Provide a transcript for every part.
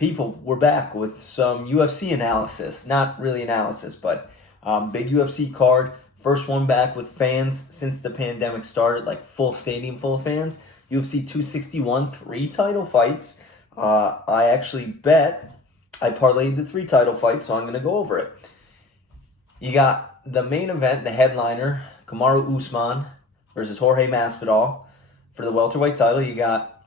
people, we're back with some UFC analysis. Not really analysis, but big UFC card. First one back with fans since the pandemic started, like full stadium full of fans. UFC 261, 3 title fights. I actually I parlayed the 3 title fights, so I'm going to go over it. You got the main event, the headliner, Kamaru Usman versus Jorge Masvidal for the welterweight title. You got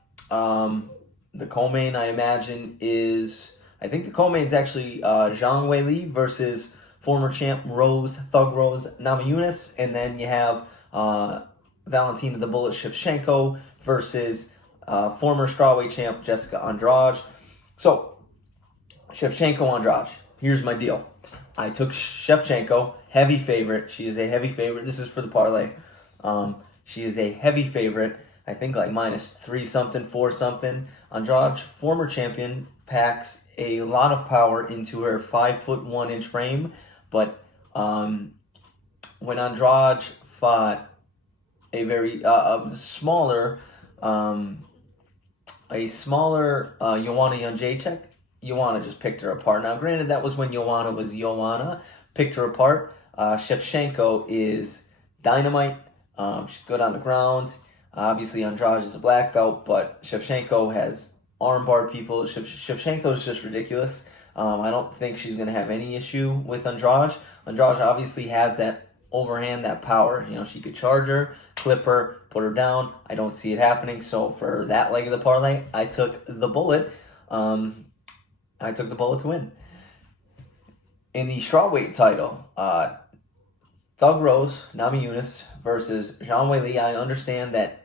the co-main, I imagine, I think the co-main is actually Zhang Weili versus former champ Thug Rose Namajunas. And then you have Valentina the Bullet Shevchenko versus former strawweight champ Jessica Andrade. So, Shevchenko Andrade. Here's my deal. I took Shevchenko, heavy favorite. She is a heavy favorite. This is for the parlay. She is a heavy favorite. I think like -3 something, 4 something. Andrade, former champion, packs a lot of power into her 5'1" frame. But when Andrade fought a very smaller Joanna Jędrzejczyk, Joanna just picked her apart. Now, granted, that was when Joanna was Joanna, picked her apart. Shevchenko is dynamite. She's good on the ground. Obviously, Andrade is a black belt, but Shevchenko has armbarred people. Shevchenko is just ridiculous. I don't think she's going to have any issue with Andrade. Andrade obviously has that overhand, that power. You know, she could charge her, clip her, put her down. I don't see it happening. So for that leg of the parlay, I took the bullet. I took the bullet to win. In the strawweight title, Thug Rose Namajunas versus Zhang Weili. I understand that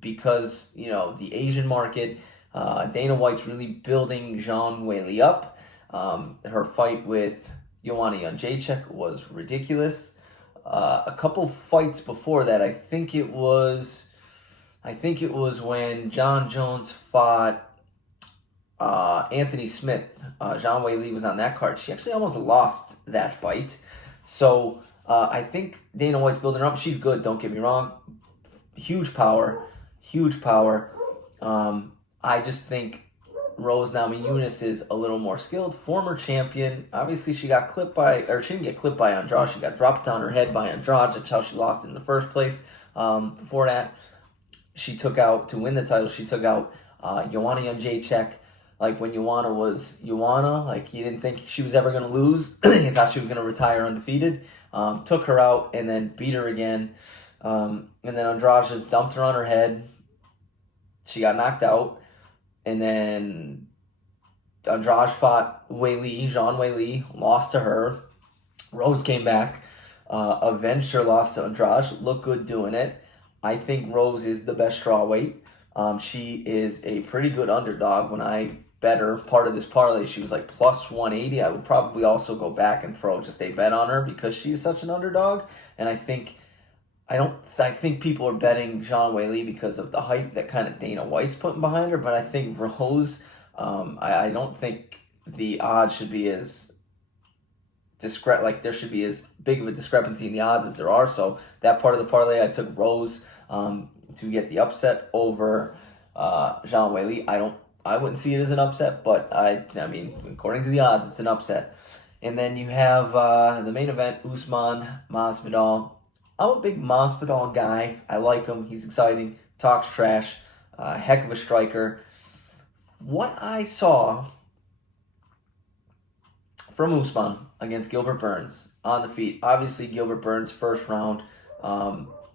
because, you know, the Asian market, Dana White's really building Zhang Weili up. Her fight with Joanna Jędrzejczyk was ridiculous. A couple fights before that, I think it was when John Jones fought Anthony Smith. Zhang Weili was on that card. She actually almost lost that fight. So I think Dana White's building her up. She's good, don't get me wrong. Huge power. I just think Rose Namajunas is a little more skilled. Former champion. Obviously, she got clipped she didn't get clipped by Andrade. She got dropped on her head by Andrade. That's how she lost it in the first place. Before that, to win the title, she took out Joanna Jędrzejczyk. Like when Joanna was Joanna, like you didn't think she was ever going to lose. You thought she was going to retire undefeated. Took her out and then beat her again. And then Andrade just dumped her on her head. She got knocked out. And then Andrade fought Zhang Weili, lost to her. Rose came back, avenged her loss to Andrade, looked good doing it. I think Rose is the best strawweight. She is a pretty good underdog. When I bet her part of this parlay, she was like plus 180. I would probably also go back and throw just a bet on her because she's such an underdog. And I think people are betting Zhang Weili because of the hype that kind of Dana White's putting behind her. But I think Rose, I don't think the odds should be as there should be as big of a discrepancy in the odds as there are. So that part of the parlay, I took Rose to get the upset over Zhang Weili. I wouldn't see it as an upset, but I mean, according to the odds, it's an upset. And then you have the main event, Usman Masvidal. I'm a big Masvidal guy. I like him. He's exciting. Talks trash. Heck of a striker. What I saw from Usman against Gilbert Burns on the feet. Obviously, Gilbert Burns, first round,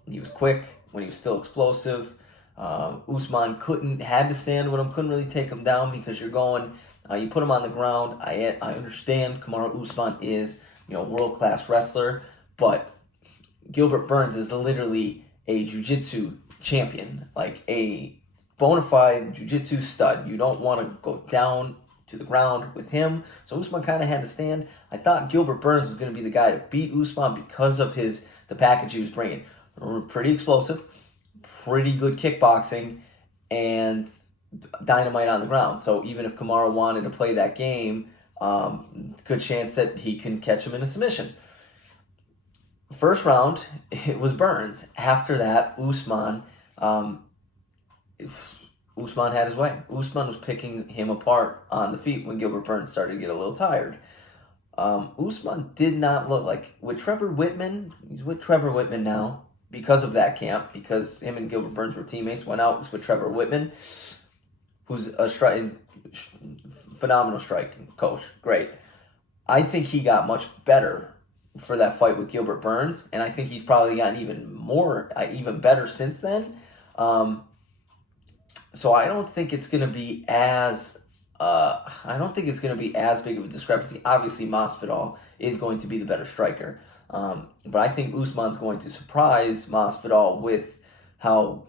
he was quick when he was still explosive. Usman had to stand with him, couldn't really take him down because you put him on the ground. I understand Kamaru Usman is, world-class wrestler, but Gilbert Burns is literally a jiu-jitsu champion, like a bona fide jiu-jitsu stud. You don't want to go down to the ground with him. So Usman kind of had to stand. I thought Gilbert Burns was going to be the guy to beat Usman because of the package he was bringing. Pretty explosive, pretty good kickboxing, and dynamite on the ground. So even if Kamaru wanted to play that game, good chance that he can catch him in a submission. First round, it was Burns. After that, Usman Usman had his way. Usman was picking him apart on the feet when Gilbert Burns started to get a little tired. Usman did not look like, with Trevor Whitman, he's with Trevor Whitman now because of that camp, because him and Gilbert Burns were teammates, went out, was with Trevor Whitman, who's a phenomenal striking coach. Great. I think he got much better for that fight with Gilbert Burns, and I think he's probably gotten even better since then. So I don't think it's going to be as big of a discrepancy. Obviously, Masvidal is going to be the better striker, but I think Usman's going to surprise Masvidal with how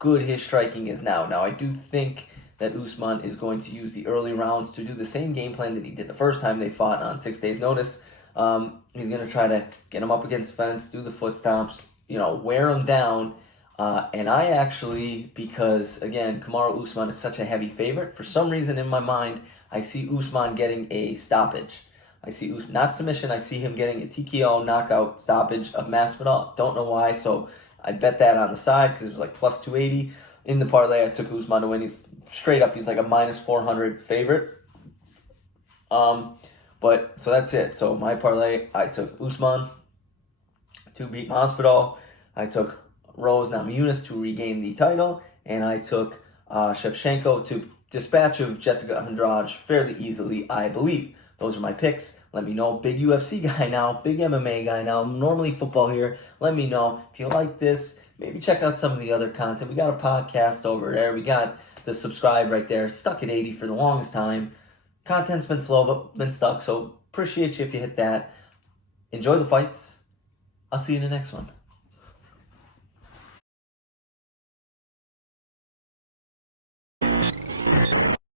good his striking is now. Now, I do think that Usman is going to use the early rounds to do the same game plan that he did the first time they fought on 6 days' notice. He's going to try to get him up against the fence, do the foot stomps, wear him down. And I actually, because, again, Kamaru Usman is such a heavy favorite, for some reason in my mind, I see Usman getting a stoppage. I see not submission, I see him getting a TKO knockout stoppage of Masvidal. Don't know why, so I bet that on the side because it was like plus 280. In the parlay, I took Usman to win. He's straight up, he's like a minus 400 favorite. But, so that's it. So my parlay, I took Usman to beat Masvidal. I took Rose Namajunas to regain the title, and I took Shevchenko to dispatch of Jessica Andrade fairly easily, I believe. Those are my picks. Let me know. Big UFC guy now, big MMA guy now. Normally football here. Let me know if you like this. Maybe check out some of the other content. We got a podcast over there. We got the subscribe right there. Stuck at 80 for the longest time. Content's been slow, but been stuck. So appreciate you if you hit that. Enjoy the fights. I'll see you in the next one.